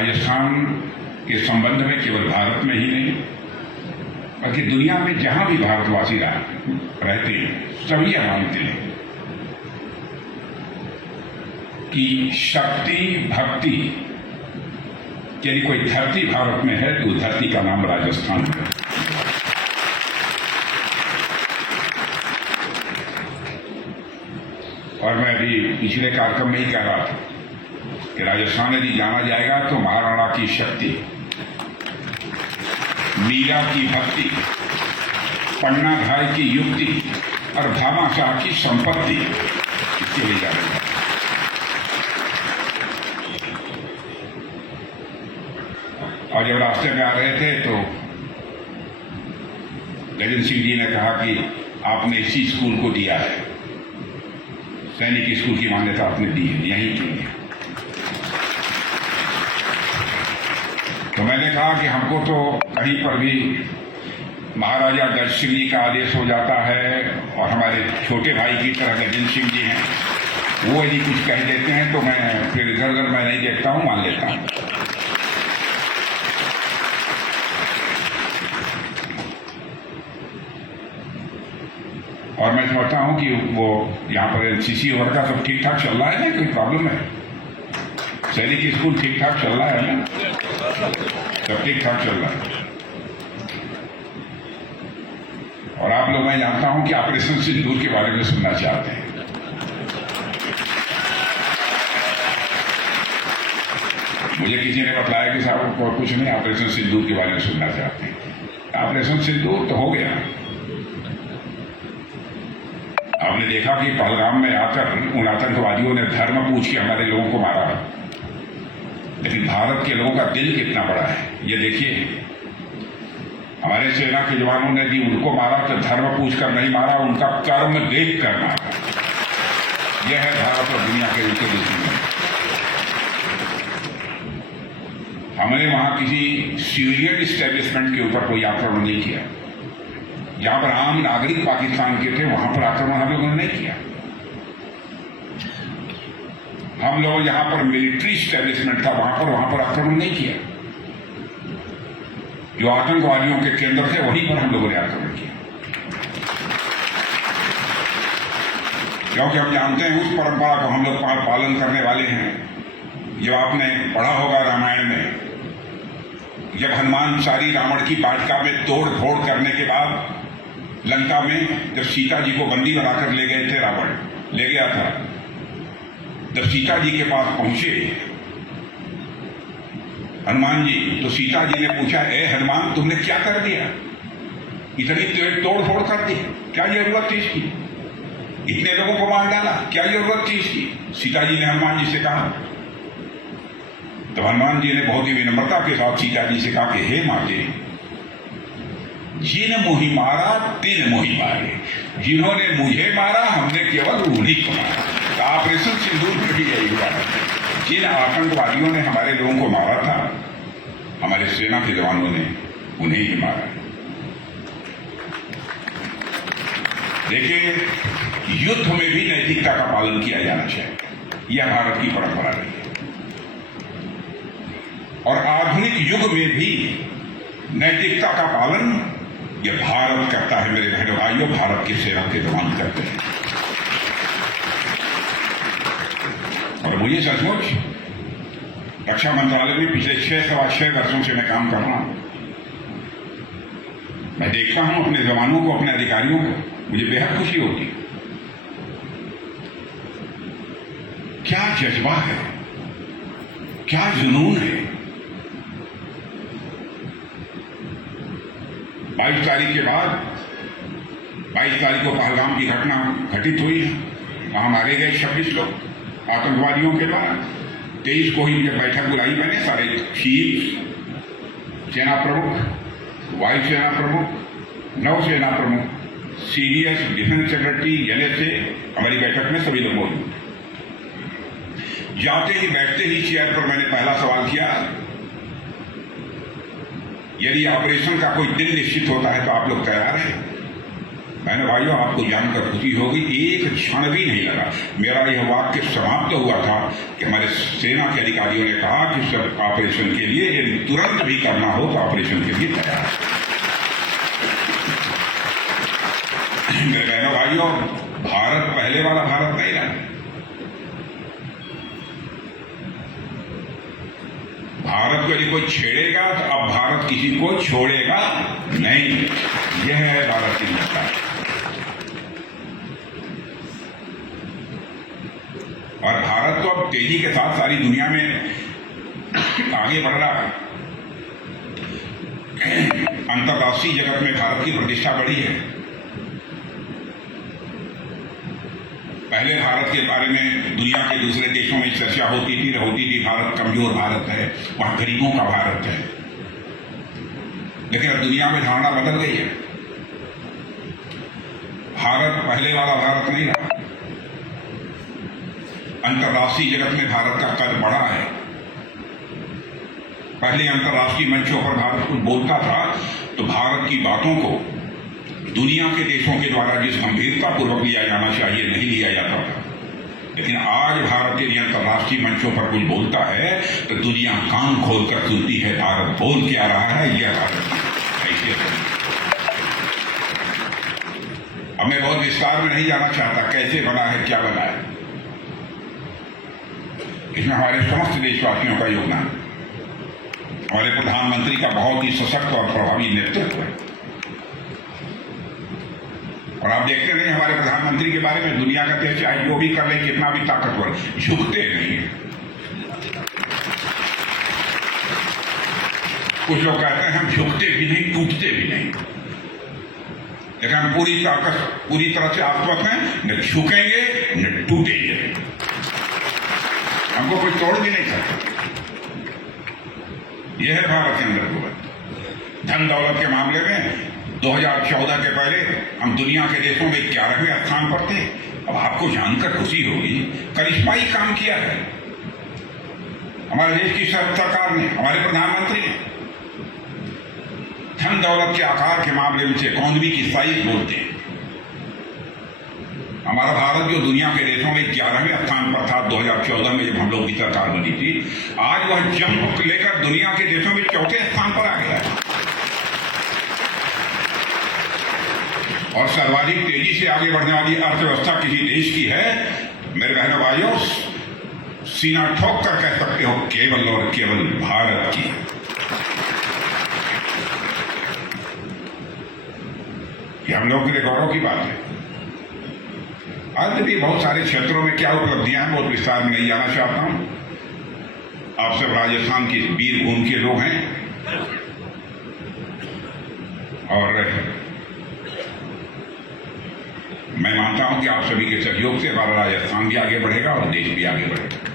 राजस्थान के संबंध में केवल भारत में ही नहीं बल्कि दुनिया में जहां भी भारतवासी रहते हैं सभी यह मानते हैं कि शक्ति भक्ति यदि कोई धरती भारत में है तो धरती का नाम राजस्थान है। और मैं अभी पिछले कार्यक्रम में ही कह रहा था कि राजस्थान यदि जाना जाएगा तो महाराणा की शक्ति, मीरा की भक्ति, पन्ना भाई की युक्ति और भामाशाह की संपत्ति इसके लिए जाना जाएगा। और जब रास्ते में आ रहे थे तो गजेंद्र सिंह जी ने कहा कि आपने इसी स्कूल को दिया है, सैनिक स्कूल की मान्यता आपने दी है, यहीं क्यों है। तो मैंने कहा कि हमको तो कहीं पर भी महाराजा गज सिंह जी का आदेश हो जाता है और हमारे छोटे भाई की तरह गजेंद्र सिंह जी हैं, वो यदि कुछ कह देते हैं तो मैं फिर इधर उधर मैं नहीं देखता हूं, मान लेता हूं। और मैं समझता हूं कि वो यहाँ पर एनसीसी वर्ग का सब ठीक ठाक चल रहा है ना, कोई प्रॉब्लम है? सैनिक स्कूल ठीक ठाक चल रहा है ना, सब ठीक ठाक चल रहा है। और आप लोग, मैं जानता हूं कि ऑपरेशन सिंदूर के बारे में सुनना चाहते हैं। मुझे किसी ने बताया कि साहब और कुछ नहीं, ऑपरेशन सिंदूर के बारे में सुनना चाहते हैं। ऑपरेशन सिंदूर तो हो गया। आपने देखा कि पहलगाम में आकर उन आतंकवादियों ने धर्म पूछ के हमारे लोगों को मारा, लेकिन भारत के लोगों का दिल कितना बड़ा है ये देखिए। हमारे सेना के जवानों ने भी उनको मारा तो धर्म पूछकर नहीं मारा, उनका कर्म देख कर मारा। यह है भारत और दुनिया के रीति नीति। हमने वहां किसी सीरियन इस्टेब्लिशमेंट के ऊपर कोई आक्रमण नहीं किया। जहां पर आम नागरिक पाकिस्तान के थे वहां पर आक्रमण हम लोगों ने नहीं किया। हम लोग जहां पर मिलिट्री स्टैब्लिशमेंट था वहां पर आक्रमण नहीं किया। जो आतंकवादियों के केंद्र थे वहीं पर हम लोगों ने आक्रमण किया, क्योंकि हम जानते हैं उस परंपरा को हम लोग पालन करने वाले हैं। जो आपने पढ़ा होगा रामायण में, जब हनुमान सारी रावण की वाटिका में तोड़ फोड़ करने के बाद लंका में जब सीता जी को बंदी बनाकर ले गए थे, रावण ले गया था, जब सीता जी के पास पहुंचे हनुमान जी, तो सीता जी ने पूछा, ए हनुमान तुमने क्या कर दिया, इतनी तोड़ फोड़ कर दी, क्या जरूरत थी इसकी, इतने लोगों को मार डाला, क्या जरूरत थी इसकी? सीता जी ने हनुमान जी से कहा। तो हनुमान जी ने बहुत ही विनम्रता के साथ सीता जी से कहा कि हे माते, जिन मोहि मारा तिन मोहि मारे, जिन्होंने मुझे मारा हमने केवल उन्हीं को मारा। तो ऑपरेशन सिंदूर में भी यही हुआ है। जिन आतंकवादियों ने हमारे लोगों को मारा था, हमारे सेना के जवानों ने उन्हें ही मारा। देखिए, युद्ध में भी नैतिकता का पालन किया जाना चाहिए, यह भारत की परंपरा रही है। और आधुनिक युग में भी नैतिकता का पालन यह भारत करता है। मेरे बहनों भाइयों, भारत की सेना के जवान करते हैं। और मुझे सचमुच रक्षा मंत्रालय में पिछले 6-6.5 वर्षों से मैं काम कर रहा हूं। मैं देखता हूं अपने जवानों को, अपने अधिकारियों को, मुझे बेहद खुशी होती है। क्या जज्बा है, क्या जुनून है। 22 तारीख के बाद, 22 तारीख को पहलगाम की घटना घटित हुई है, वहां मारे गए 26 लोग आतंकवादियों के द्वारा। 23 को ही मुझे बैठक बुलाई मैंने, सारे चीफ, सेना प्रमुख, वायु सेना प्रमुख, नौसेना प्रमुख, CDS, डिफेंस सेक्रेटरी, NSA, हमारी बैठक में सभी लोग मौजूद। जाते ही बैठते ही चेयर पर मैंने पहला सवाल किया, यदि ऑपरेशन का कोई दिन निश्चित होता है तो आप लोग तैयार हैं? बहनों भाइयों, आपको जानकर खुशी होगी, एक क्षण भी नहीं लगा। मेरा यह वाक्य समाप्त हुआ था कि हमारे सेना के अधिकारियों ने कहा कि सब ऑपरेशन के लिए यदि तुरंत भी करना हो तो ऑपरेशन के लिए तैयार है। मेरे बहनों भाइयों, भारत पहले वाला भारत नहीं रहा। भारत को यदि कोई छेड़ेगा तो अब भारत किसी को छोड़ेगा नहीं। यह है भारत की सत्ता। और भारत तो अब तेजी के साथ सारी दुनिया में आगे बढ़ रहा है। अंतर्राष्ट्रीय जगत में भारत की प्रतिष्ठा बढ़ी है। पहले भारत के बारे में दुनिया के दूसरे देशों में चर्चा होती थी भारत कमजोर भारत है, वहां गरीबों का भारत है। लेकिन अब दुनिया में धारणा बदल गई है। भारत पहले वाला भारत नहीं रहा। अंतर्राष्ट्रीय जगत में भारत का कद बढ़ा है। पहले अंतर्राष्ट्रीय मंचों पर भारत कुछ बोलता था तो भारत की बातों को दुनिया के देशों के द्वारा जिस गंभीरता पूर्वक लिया जाना चाहिए नहीं लिया जाता था। लेकिन आज भारत यदि अंतर्राष्ट्रीय मंचों पर कुछ बोलता है तो दुनिया कान खोलकर सुनती है भारत बोल क्या रहा है। यह भारत ऐसे। अब मैं बहुत विस्तार में नहीं जाना चाहता कैसे बना है, क्या बना है। इसमें हमारे समस्त देशवासियों का योगदान, हमारे प्रधानमंत्री का बहुत ही सशक्त और प्रभावी नेतृत्व है। और आप देखते रहे हमारे प्रधानमंत्री के बारे में, दुनिया का देश चाहे जो भी कर ले, कितना भी ताकतवर, झुकते नहीं है। कुछ लोग कहते हैं हम झुकते भी नहीं, टूटते भी नहीं, लेकिन हम पूरी तरह से आत्मक हैं, न झुकेंगे न टूटेंगे। हमको कोई तोड़ भी नहीं सकता। यह है भारत के अंदर कुवत। धन दौलत के मामले में 2014 के पहले हम दुनिया के देशों में 11वें स्थान पर थे। अब आपको जानकर खुशी होगी, करिश्माई काम किया है हमारे देश की सरकार ने, हमारे प्रधानमंत्री ने। धन दौलत के आकार के मामले में इकोनॉमी की साइज बोलते हैं। हमारा भारत जो दुनिया के देशों में 11वें स्थान पर था 2014 में, जब हम लोग की सरकार बनी थी, आज वह जंप लेकर दुनिया के देशों में 4थे स्थान पर आ गया है। और सर्वाधिक तेजी से आगे बढ़ने वाली अर्थव्यवस्था किसी देश की है, मेरे बहनों भाइयों, सीना ठोक कर कह सकते हो केवल और केवल भारत की। ये हम लोगों के लिए गौरव की बात है। आज भी बहुत सारे क्षेत्रों में क्या उपलब्धियां हैं, बहुत विस्तार में नहीं जाना चाहता हूं। आप सब राजस्थान की वीरभूमि के लोग हैं और मैं मानता हूं कि आप सभी के सहयोग से हमारा राजस्थान भी आगे बढ़ेगा और देश भी आगे बढ़ेगा।